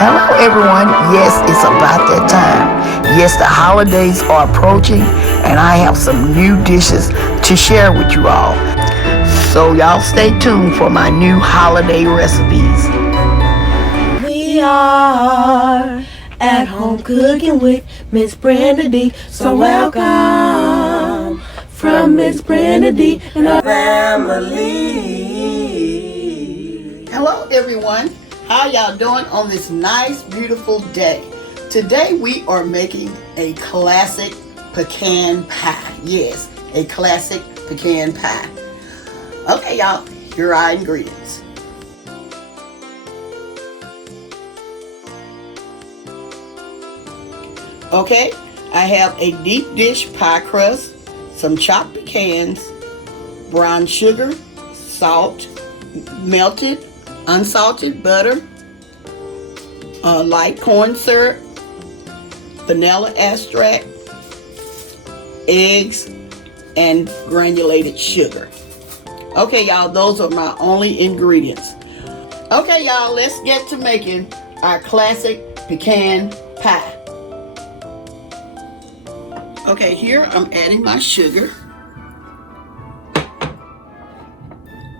Hello everyone, yes, it's about that time. Yes, the holidays are approaching and I have some new dishes to share with you all. So y'all stay tuned for my new holiday recipes. We are at home cooking with Miss Brenda D. So welcome from Miss Brenda D and her family. Hello everyone, how y'all doing on this nice beautiful day? Today we are making a classic pecan pie. Yes, a classic pecan pie. Okay y'all, here are our ingredients. Okay, I have a deep dish pie crust, some chopped pecans, brown sugar, salt, melted, unsalted butter, light corn syrup, vanilla extract, eggs, and granulated sugar. Okay, y'all, those are my only ingredients. Okay, y'all, let's get to making our classic pecan pie. Okay, here I'm adding my sugar.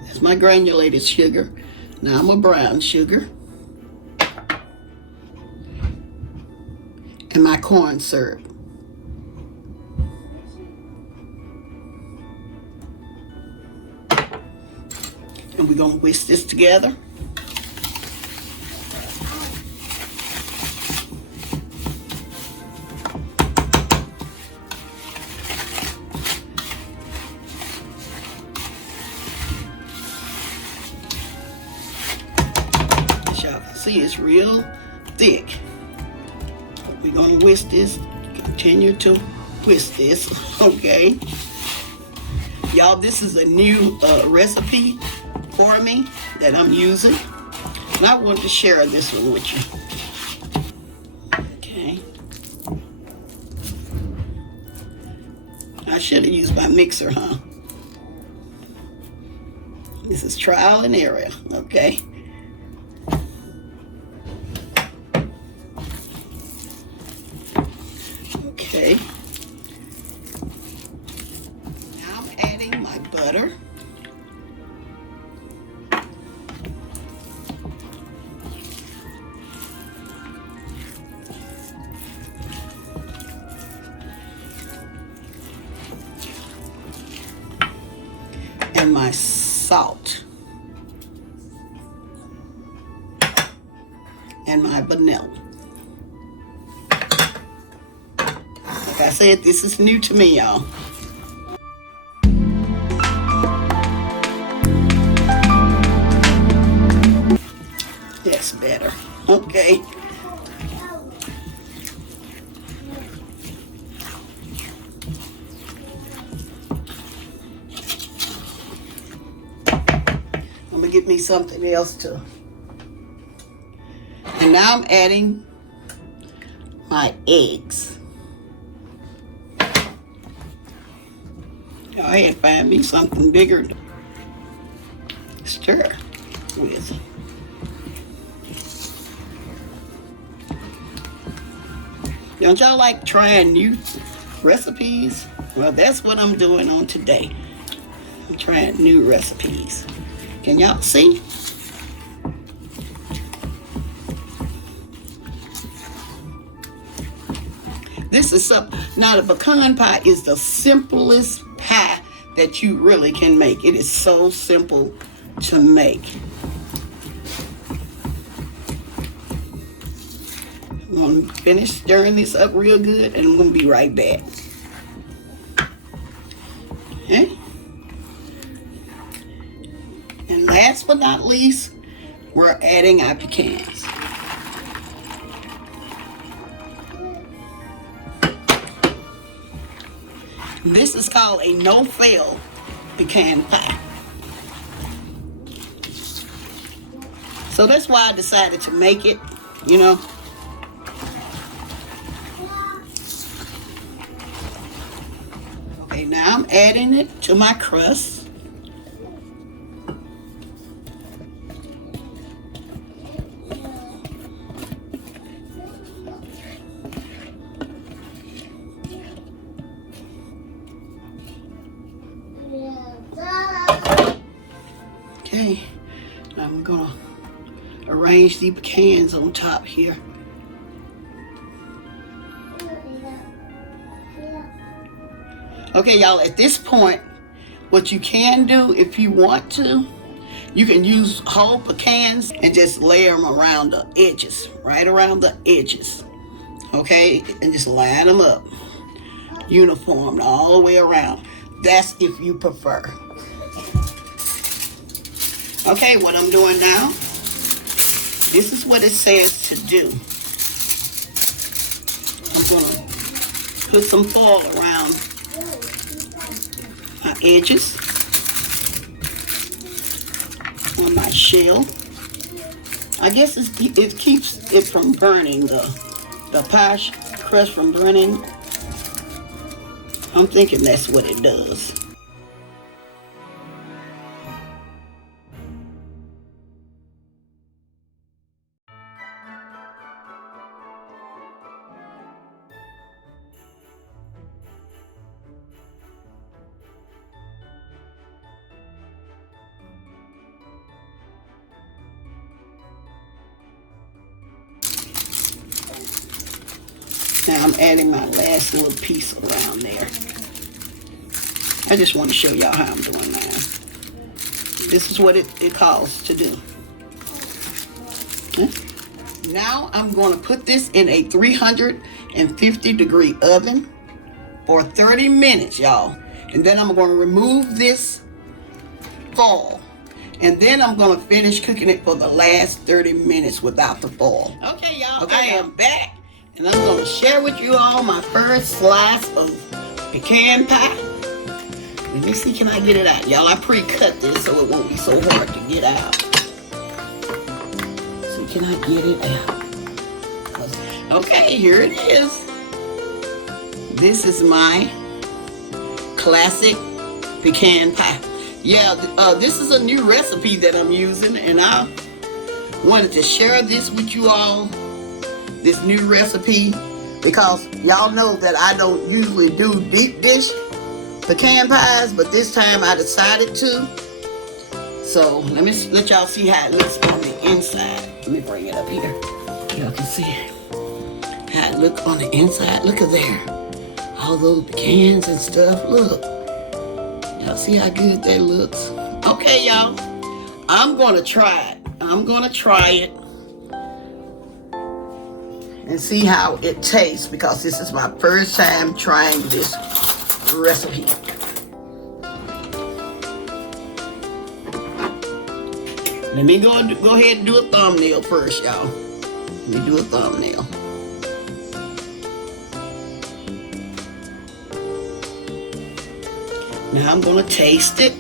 That's my granulated sugar. Now I'm a brown sugar. And my corn syrup. And we're gonna whisk this together. See, it's real thick. We're gonna whisk this, continue to whisk this, okay? Y'all, this is a new recipe for me that I'm using, and I wanted to share this one with you. Okay. I should have used my mixer, huh? This is trial and error, okay? Okay, now I'm adding my butter. And my salt. And my vanilla. Like I said, this is new to me, y'all. That's better. Okay. I'm gonna get me something else too. And now I'm adding my eggs. I had to find me something bigger to stir with. Don't y'all like trying new recipes? Well, that's what I'm doing on today. I'm trying new recipes. Can y'all see? This is something. Now, the pecan pie is the simplest pie that you really can make. It is so simple to make. I'm going to finish stirring this up real good, and I'm going to be right back. Okay. And last but not least, we're adding our pecans. This is called a no-fail pecan pie. So that's why I decided to make it, you know. Okay, now I'm adding it to my crust. arrange the pecans on top here. Okay, y'all, at this point, what you can do if you want to, you can use whole pecans and just layer them around the edges, right around the edges. Okay, and just line them up, uniform all the way around. That's if you prefer. Okay, what I'm doing now, this is what it says to do. I'm gonna put some foil around my edges on my shell. I guess it keeps it from burning, the pie crust from burning. I'm thinking that's what it does. Now I'm adding my last little piece around there. I just want to show y'all how I'm doing now. This is what it calls to do. Okay. Now I'm going to put this in a 350-degree oven for 30 minutes, y'all. And then I'm going to remove this foil. And then I'm going to finish cooking it for the last 30 minutes without the foil. Okay, y'all, I am back. And I'm going to share with you all my first slice of pecan pie. Let me see, can I get it out? Y'all, I pre-cut this so it won't be so hard to get out. See, can I get it out? Okay, here it is. This is my classic pecan pie. Yeah, this is a new recipe that I'm using, and I wanted to share this with you all. This new recipe, because y'all know that I don't usually do deep dish pecan pies, but this time I decided to. So let me let y'all see how it looks on the inside. Let me bring it up here. Y'all can see how it looks on the inside. Look at there, all those pecans and stuff. Look, y'all see how good that looks. Okay, y'all, I'm gonna try it. I'm gonna try it and see how it tastes, because this is my first time trying this recipe. Let me go ahead and do a thumbnail first, y'all. Let me do a thumbnail. Now I'm gonna taste it.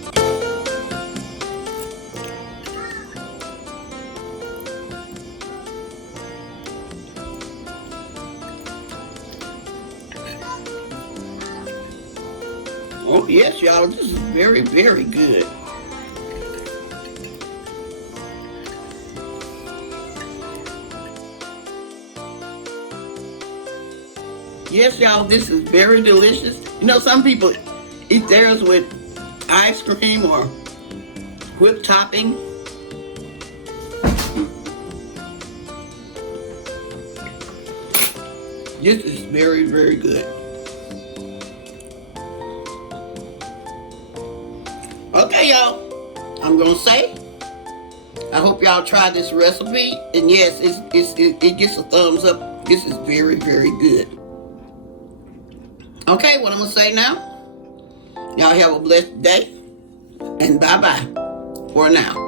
Oh yes, y'all, this is very, very good. Yes, y'all, this is very delicious. You know, some people eat theirs with ice cream or whipped topping. This is very, very good. Okay, y'all, I'm gonna say, I hope y'all try this recipe, and yes, it gets a thumbs up. This is very, very good. Okay, what I'm gonna say now, y'all have a blessed day, and bye-bye for now.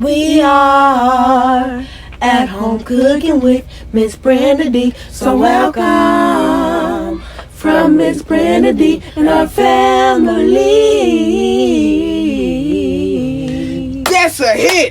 We are at home cooking with Miss Brenda D. So welcome from Miss Brenda D and our family. That's a hit!